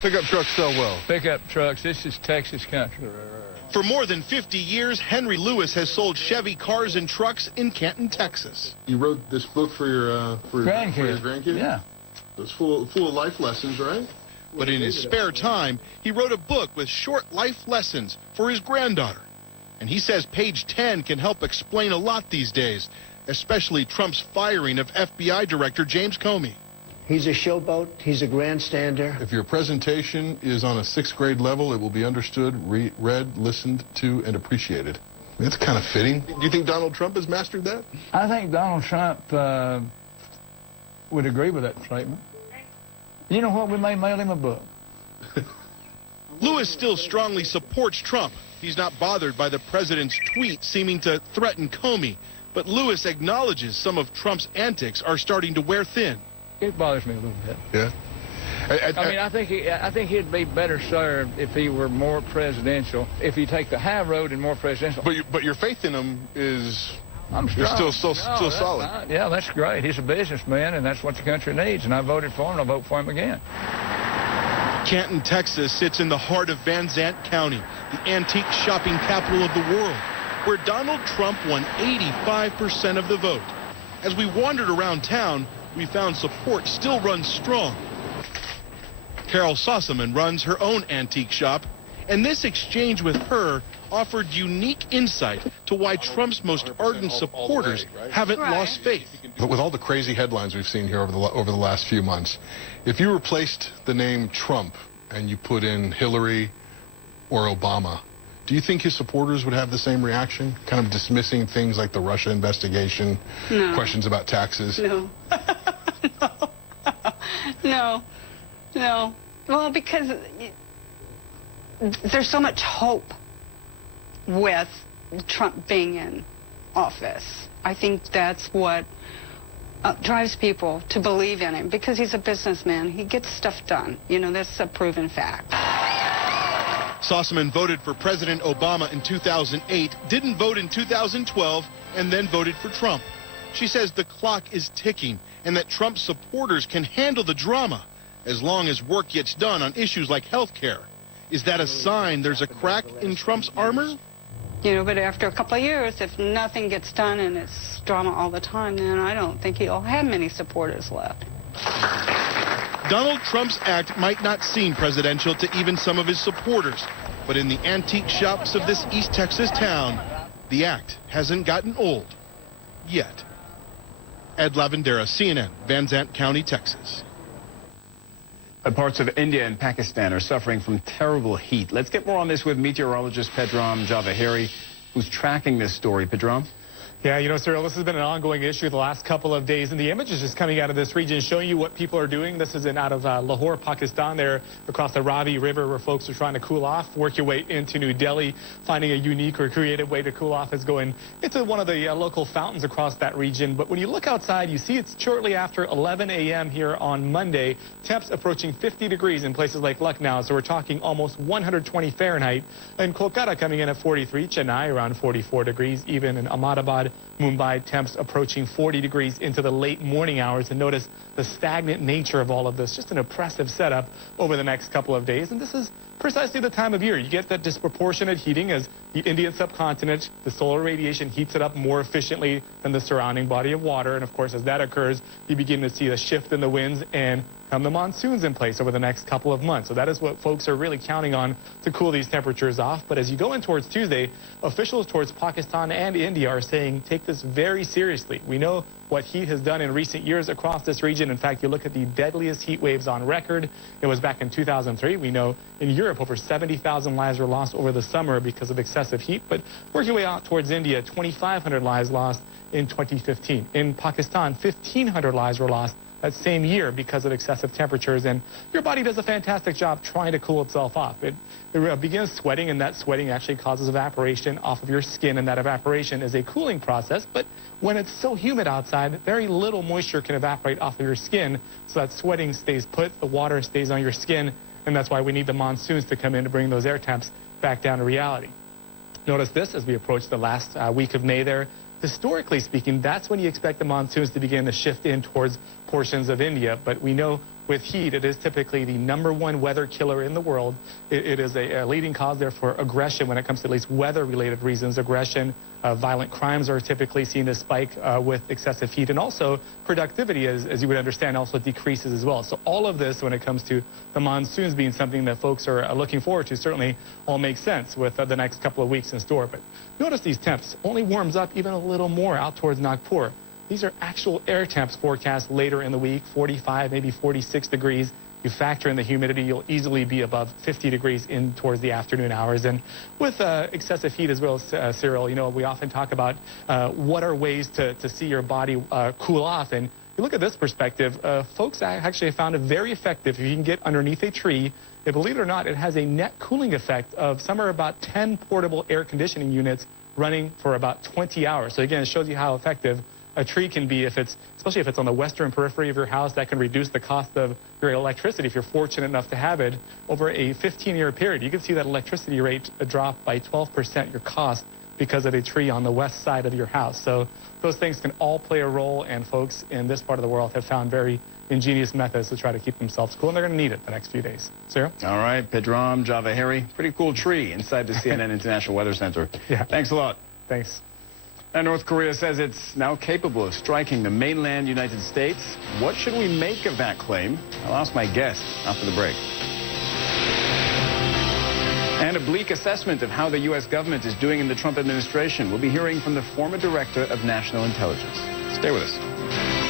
Pickup trucks sell well. Pickup trucks, this is Texas country. For more than 50 years, Henry Lewis has sold Chevy cars and trucks in Canton, Texas. You wrote this book for your grandkid? Yeah. It's full of life lessons, right? But in his spare time, he wrote a book with short life lessons for his granddaughter. And he says page 10 can help explain a lot these days, especially Trump's firing of FBI Director James Comey. He's a showboat. He's a grandstander. If your presentation is on a 6th grade level, it will be understood, read, listened to, and appreciated. It's kind of fitting. Do you think Donald Trump has mastered that? I think Donald Trump would agree with that statement. You know what? We may mail him a book. Lewis still strongly supports Trump. He's not bothered by the president's tweet seeming to threaten Comey. But Lewis acknowledges some of Trump's antics are starting to wear thin. It bothers me a little bit. Yeah. I think he'd be better served if he were more presidential. If you take the high road and more presidential. But your faith in him is. I'm strong. Still solid. Yeah, that's great. He's a businessman, and that's what the country needs. And I voted for him, and I'll vote for him again. Canton, Texas sits in the heart of Van Zandt County, the antique shopping capital of the world, where Donald Trump won 85% of the vote. As we wandered around town, we found support still runs strong. Carol Sossaman runs her own antique shop, and this exchange with her offered unique insight to why Trump's most ardent supporters haven't lost faith. But with all the crazy headlines we've seen here over the last few months, if you replaced the name Trump and you put in Hillary or Obama, do you think his supporters would have the same reaction? Kind of dismissing things like the Russia investigation, questions about taxes? No. No. Well, because there's so much hope with Trump being in office. I think that's what drives people to believe in him, because he's a businessman. He gets stuff done. You know, that's a proven fact. Sossaman voted for President Obama in 2008, didn't vote in 2012, and then voted for Trump. She says the clock is ticking and that Trump's supporters can handle the drama as long as work gets done on issues like health care. Is that a sign there's a crack in Trump's armor? You know, but after a couple of years, if nothing gets done and it's drama all the time, then I don't think he'll have many supporters left. Donald Trump's act might not seem presidential to even some of his supporters, but in the antique shops of this East Texas town, the act hasn't gotten old yet. Ed Lavandera, CNN, Van Zandt County, Texas. Parts of India and Pakistan are suffering from terrible heat. Let's get more on this with meteorologist Pedram Javaheri, who's tracking this story. Pedram? Yeah, you know, Cyril, this has been an ongoing issue the last couple of days, and the images just coming out of this region showing you what people are doing. This is out of Lahore, Pakistan, there across the Ravi River, where folks are trying to cool off. Work your way into New Delhi, finding a unique or creative way to cool off is going into one of the local fountains across that region. But when you look outside, you see it's shortly after 11 a.m. here on Monday. Temps approaching 50 degrees in places like Lucknow, so we're talking almost 120 Fahrenheit. And Kolkata coming in at 43, Chennai around 44 degrees, even in Ahmedabad, Mumbai, temps approaching 40 degrees into the late morning hours. And notice the stagnant nature of all of this, just an oppressive setup over the next couple of days. And this is precisely the time of year you get that disproportionate heating as the Indian subcontinent, the solar radiation heats it up more efficiently than the surrounding body of water. And of course, as that occurs, you begin to see a shift in the winds and come the monsoons in place over the next couple of months. So that is what folks are really counting on to cool these temperatures off. But as you go in towards Tuesday, officials towards Pakistan and India are saying take this very seriously. We know what heat has done in recent years across this region. In fact, you look at the deadliest heat waves on record. It was back in 2003. We know in Europe over 70,000 lives were lost over the summer because of excessive heat. But working way out towards India, 2,500 lives lost in 2015. In Pakistan, 1,500 lives were lost that same year because of excessive temperatures. And your body does a fantastic job trying to cool itself off. It begins sweating, and that sweating actually causes evaporation off of your skin, and that evaporation is a cooling process. But when it's so humid outside, very little moisture can evaporate off of your skin, so that sweating stays put, the water stays on your skin, and that's why we need the monsoons to come in to bring those air temps back down to reality. Notice this as we approach the last week of May there. Historically speaking, that's when you expect the monsoons to begin to shift in towards portions of India. But we know with heat, it is typically the #1 weather killer in the world. It is a leading cause, therefore, aggression when it comes to at least weather-related reasons. Aggression, violent crimes are typically seen to spike with excessive heat, and also productivity, as you would understand, also decreases as well. So all of this, when it comes to the monsoons being something that folks are looking forward to, certainly all makes sense with the next couple of weeks in store. But notice these temps only warms up even a little more out towards Nagpur. These are actual air temps forecast later in the week, 45, maybe 46 degrees. You factor in the humidity, you'll easily be above 50 degrees in towards the afternoon hours. And with excessive heat as well, Cyril, you know, we often talk about what are ways to see your body cool off. And you look at this perspective, folks actually found it very effective. If you can get underneath a tree, and believe it or not, it has a net cooling effect of somewhere about 10 portable air conditioning units running for about 20 hours. So again, it shows you how effective a tree can be, especially if it's on the western periphery of your house. That can reduce the cost of your electricity if you're fortunate enough to have it over a 15-year period. You can see that electricity rate drop by 12%, your cost, because of a tree on the west side of your house. So those things can all play a role, and folks in this part of the world have found very ingenious methods to try to keep themselves cool, and they're going to need it the next few days. Sarah? All right, Pedram Javaheri, pretty cool tree inside the CNN International Weather Center. Yeah. Thanks a lot. Thanks. And North Korea says it's now capable of striking the mainland United States. What should we make of that claim? I'll ask my guest after the break. And a bleak assessment of how the U.S. government is doing in the Trump administration. We'll be hearing from the former director of national intelligence. Stay with us.